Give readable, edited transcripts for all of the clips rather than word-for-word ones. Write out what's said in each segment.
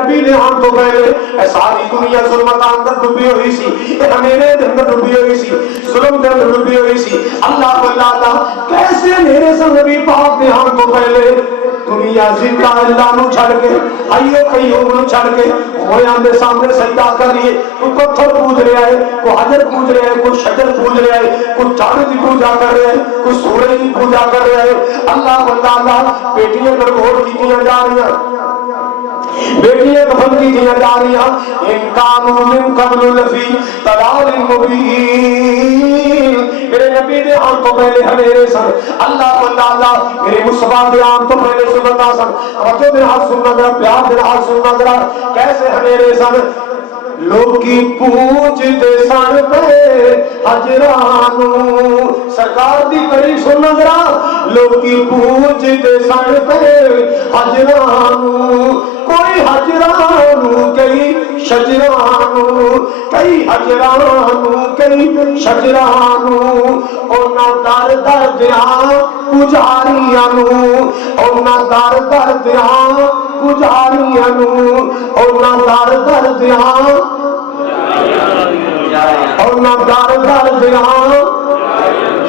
نبی نے آن تو پہلے ساری دنیا ظلمت اندر ڈوبی ہوئی سی، میرے اندر ڈوبی ہوئی سی، ظلم کے اندر ڈوبی ہوئی سی. اللہ اللہ کیسے میرے سے نبی پاک نے آن تو پہلے دنیا زندہ اللہ نو چھڑ کے ایو قیوم نو چھڑ کے ہویاں دے سامنے سجدہ کر لیے. کوئی پتھر پوج رہا ہے، کوئی حجر پوج رہا ہے، کوئی شجر پوج رہا ہے، کوئی چاند کی پوجا کر رہا ہے، کوئی سورج کی پوجا کر رہا ہے. اللہ اللہ بیٹیاں گھر کیتیاں جا رہی ہیں، بیٹیاں کفن کیتیاں جا رہی ہیں. ان کانوا من قبل لفی ضلال مبین. میرے نبی دے آن تو پہلے ہمیرے سن اللہ اللہ میرے مصطفیٰ دے آن تو پہلے سنتا سن. توجہ دے ہاتھ سننا ذرا، پیار دے ہاتھ سننا ذرا. کیسے ہمیرے سن لوکی پوچھ دے سن پہ حجرانو. سرکار دی کری سننا ذرا. لوکی پوچھ دے سن پہ حجرانو. کوئی حجرانو کئی شجرانو، کئی حجرانو کئی شجرانو. اونا در در دیاں پجاریانو، اونا در در دیاں پجاریانو، اونا در در دیاں، اونا در در دیاں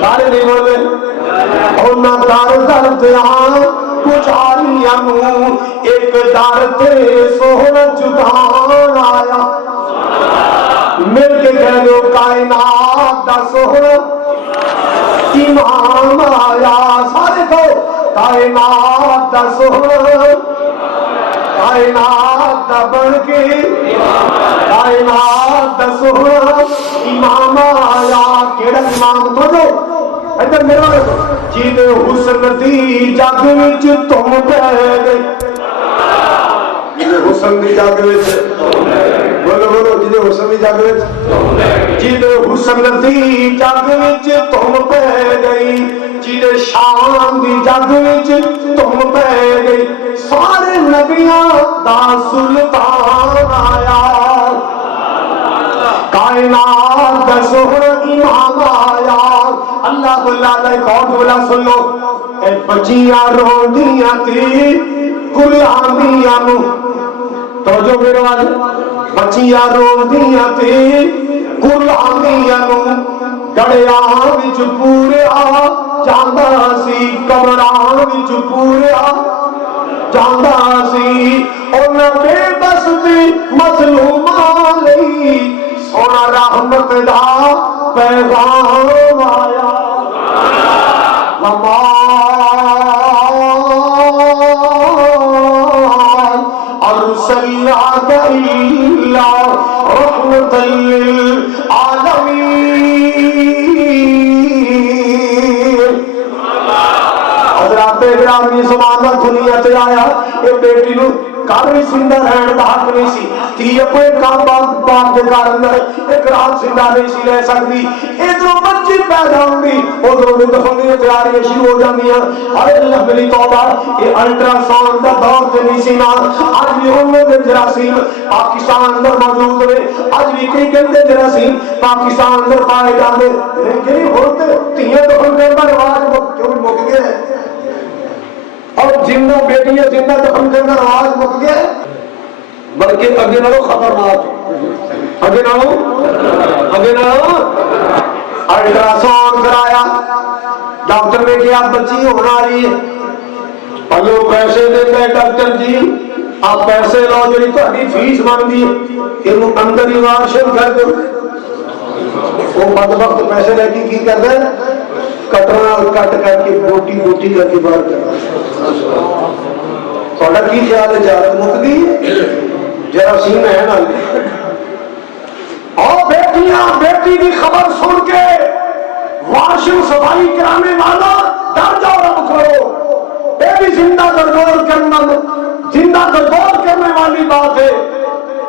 سارے نہیں بولے. اونا در در دیاں پجاریانو. ایک در تے سوہنا جدان آیا، مل کے کہہ دو کائنات دا سوہنا امام آیا. سارے کو کائنات دا سوہنا، کائنات دا بن کے کائنات دا سوہنا امام آیا. کیڑا امام تو جو ادھر میرا دیکھو. جیدے حسن دی جگ وچ تم پہ گئے، جیدے حسن دی جگ وچ بولو بولو، جیدے حسن دی جگ وچ، جیدے حسن دی جگ وچ تم پہ گئی، جیدے شان دی جگ وچ تم پہ گئی. سارے نبیاں دا سلطان آیا، کائنات دا سہر امام آیا. اللہ اللہ ایک اور بولا سن لو. اے بچیاں روندیاں تھی غلامیاں نو. توجہ میرے والے. بچیاں روندیاں تھی غلامیاں نو. گڑیاں وچ پوریا جاندا سی، کمراں وچ پوریا جاندا سی. اونا بے بس دی مظلوماں لئی سونا رحمت دا پیغام آیا. وما ارسلناک الا رحمۃ للعالمین. حضرات گرامی زمانہ دنیا تے آیا. یہ بیٹی نو گھر بھی زندہ رہن دا حق نہیں سی. تھی اپنے کام باپ دے گھر اندر ایک رات زندہ نہیں سی رہ سکتی. ادھر بچی پیدا ہوگی ادھر بھی دفن دی تیاریاں شروع ہو جاندیاں. ارے اللہ میری توبہ، یہ الٹرا ساؤنڈ دا دور تے نہیں سی نا. اج بھی انہوں دے جراثیم پاکستان اندر موجود نے. اج بھی کئی گندے جراثیم پاکستان اندر پائے جاندے. لیکن ہوتے تیاں دفن کرن دا رواج کیوں مک گیا ہے؟ اور جنوں بیٹیاں زندہ دفن کرن دا رواج مک گیا ہے. بلکہ اگے نالوں خطرناک، اگے نالوں الٹرا ساؤنڈ کرایا. ڈاکٹر نے کیا بچی ہونا رہی ہے. پہلو پیسے دیتا ہے ڈاکٹر جی، آپ پیسے لو جی تہاڈی فیس بنتی ہے، یہ اندر ہی وارشن کر دو. وہ بدبخت پیسے لے کے کی کرتا ہے؟ کٹرا کٹ کر کے بوٹی بوٹی کر کے باہر کرنا. تھوڑا کی خیال ہے جارت مک گئی ہے؟ جراثیم ہے نا. اور بیٹیاں بیٹی کی خبر سن کے واشنگ صفائی کرانے والا ڈر جاؤ رب کرو. یہ بھی زندہ دردور کرنے والی بات ہے.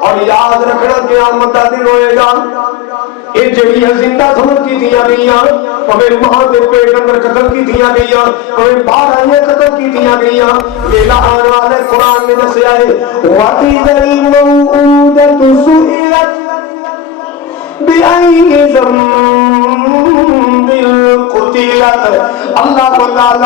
اور یاد رکھنا قیامت کا دن ہوئے گا. یہ جڑی ہے زندہ سمجھ کی دیا گئیاں، ہمیں ماں کے پیٹ اندر قتل کی دیا گئیاں، ہمیں باہر آئیے قتل کی دیا گئیاں. لیلا آنے والے قرآن میں دسے آئے وَإِذَا الْمَوْءُودَةُ سُئِلَتْ بِأَيِّ ذَنبٍ قُتِلَتْ اللہ اللہ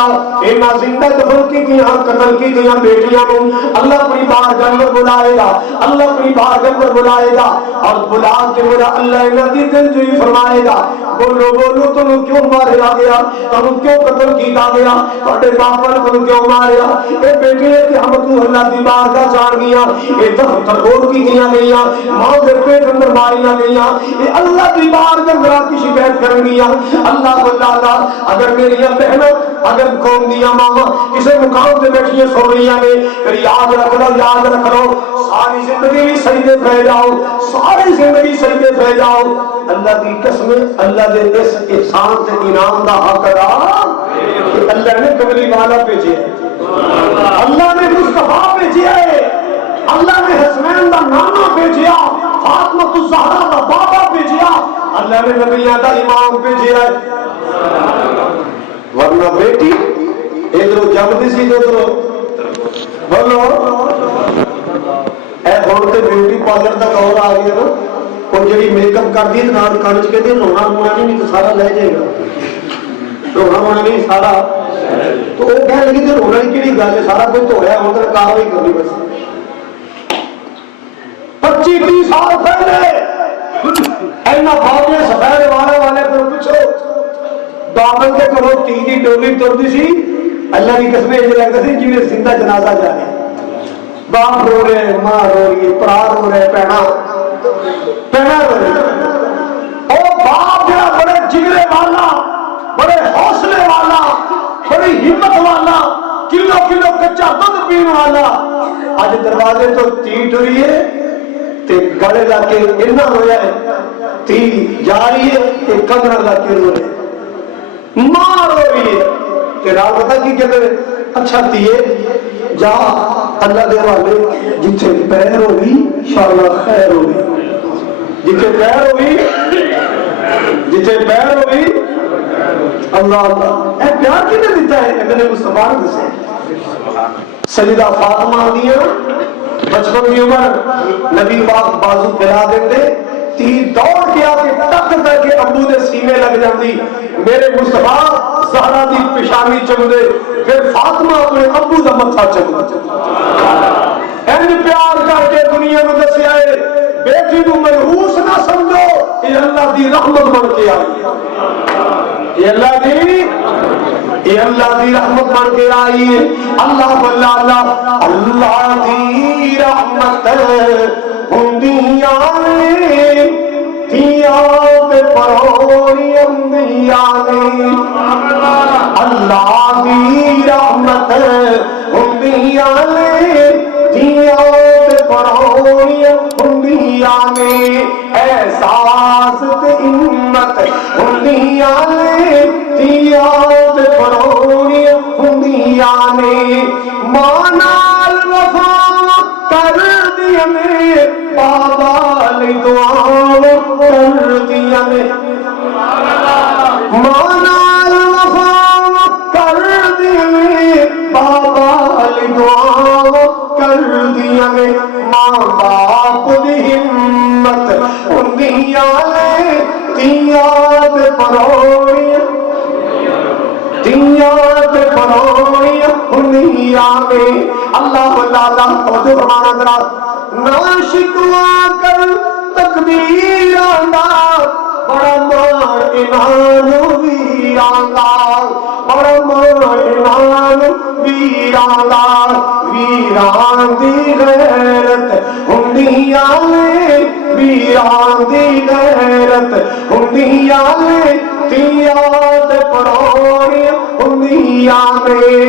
انہاں زندہ دفن کی گیا قتل کی گیا بیٹیاں کو اللہ اپنی بارگاہ میں بلائے گا، اللہ اپنی بارگاہ میں بلائے گا اور بلا کے میرا اللہ انہاں دی دلجوئی فرمائے گا، بولو بولو تم کیوں مارا گیا، تم کیوں قتل کیتا گیا، تھوڑے باپ نے تم کیوں ماریا، اے بیٹے کہ ہم تو اللہ دی بارگاہ جان گیا، اے تھکور کی گیا گیا، ماں دے پیٹ اندر ماریاں گیا، اے اللہ دی بارگاہ میرا کی شکایت کر گیا، اللہ اللہ اگر میری بہنوں اگر قوم دیا ماما کسی مقام سے بیٹھیے سو رہی ہیں پھر یاد رکھ لو ساری زندگی بھی سجدے پہ جاؤ، ساری زندگی سجدے پہ جاؤ، اللہ کی قسم اللہ دے اس احسان سے انعام دا حق ادا کہ اللہ نے کملی والا بھیجے، اللہ نے مصطفیٰ بھیجے، اللہ نے حسنین دا نانا بھیجیا، فاطمہ الزہرا دا بابا بھیجیا، اللہ نے نبیوں دا امام بھیجیا، ورنہ بیٹی ادھر جمدی سی ادھر بولو اے ہن تے بیوٹی پارلر دا دور آ گیا نا، کوئی جڑی میک اپ کردی تے نال کانچ کے تے رونا رونا نہیں تے سارا لے جائے گا، رونا رونا نہیں سارا، تو وہ کہہ لگی تے رونا کی کیڑی گل ہے، سارا کچھ ہویا ہن تے کاروائی کرنی بس 25-30 سال پہلے اینا بھاگے سفید والے پر پچھو دامن کے کرو تیری ڈولی توڑتی سی، اللہ کی قسمیں یہ لگتا سی جی میں زندہ جنازہ جا رہے باپ رو رہے ماں رو رہی پرا رو رہے پہنا رو رہے، او باپ جڑا بڑے جگرے والا بڑے حوصلے والا بڑی ہمت والا کلو کلو کچا دودھ پین والا آج دروازے تو تی ٹری ہے تے گڑے لا کے اتنا ہویا ہے تی جا رہی ہے تے کمرہ لا کے رو رہے ماں رو رہی ہے تیرا پتا کی کہتے ہیں اچھا تیے جا اللہ دے والے جتھے پیر ہوئی انشاءاللہ خیر ہوئی، جتھے پیر ہوئی اللہ اللہ اے پیار کی نے دیتا ہے ابن مصطفیٰ نے دسے سیدہ فاطمہ دیا بچپن کی عمر نبی پاک بازو پھیلا دیتے تیر دوڑ کے آکے ٹک کر کے ابو دے سینے لگ جاندی، میرے مصطفیٰ زہرا دی پیشانی چم دے، پھر فاطمہ اپنے ابو دا متھا چم دے، انج پیار کر کے دنیا میں دسیا ہے بیٹی کو منحوس نہ سمجھو، یہ اللہ دی رحمت بن کے آئی، یہ اللہ دی رحمت بن کے آئی ہے، اللہ دی رحمت ہندیاں دیا پہ پروری اندیاں اللہ دی رحمت ہندیاں دیا پہ پروری ہندیاں احساس تے ہمت ہندیاں دیا پہ پروری ہندیاں مانال وفا کر دیا میں بابا لی دعا کر دیا میں مانال وفا کر دیا میں بابا لی دعا کر دیا میں ماں باپ دی ہمت اندیاں لے تیاد پروڑیاں پروڑیاں اندیاں میں اللہ توجہ فرمانا ذرا نہ شکوا کر تقدیر آندا بڑا مان انعام ویراندا بڑا مان انعام ویراندا ویران دی غیرت ہندیاں لے ویران دی غیرت ہندیاں لے تیاد پروڑیاں ہندیاں میں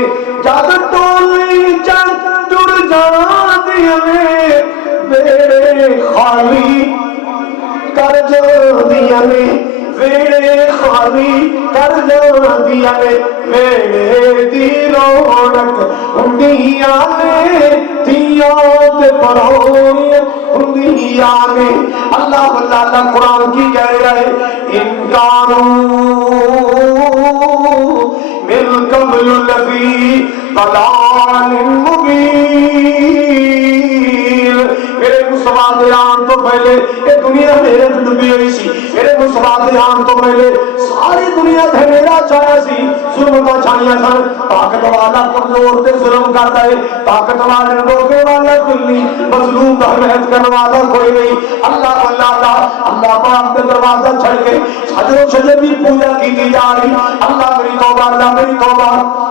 جد ٹولی چل ٹر جاندیاں میں ویڑے خالی کر جاندیاں میں ویڑے خالی کر جاندیاں میں ویڑے دی رونق ہندیاں میں تیاد پروڑیاں ہندیاں میں اللہ قرآن کی کہہ رہا ہے انکاروں من قبل لفی ضلال مبین، میرے مصطفیٰ دے آن تو پہلے یہ دنیا میرے ڈبی ہوئی سی، میرے مصطفیٰ دے آن تو پہلے ساری دنیا تے میرا چھایا سی، ظلم چھائیاں سن، طاقت والا کمزور تے ظلم کرتا ہے، طاقت والے روکے والا کوئی نہیں، مظلوم دا حمایت کرنے والا کوئی نہیں۔ اللہ پاک دے دروازہ چھڑ کے حجر و شجر کی پوجا کی جا رہی، اللہ میری توبہ، اللہ میری توبہ۔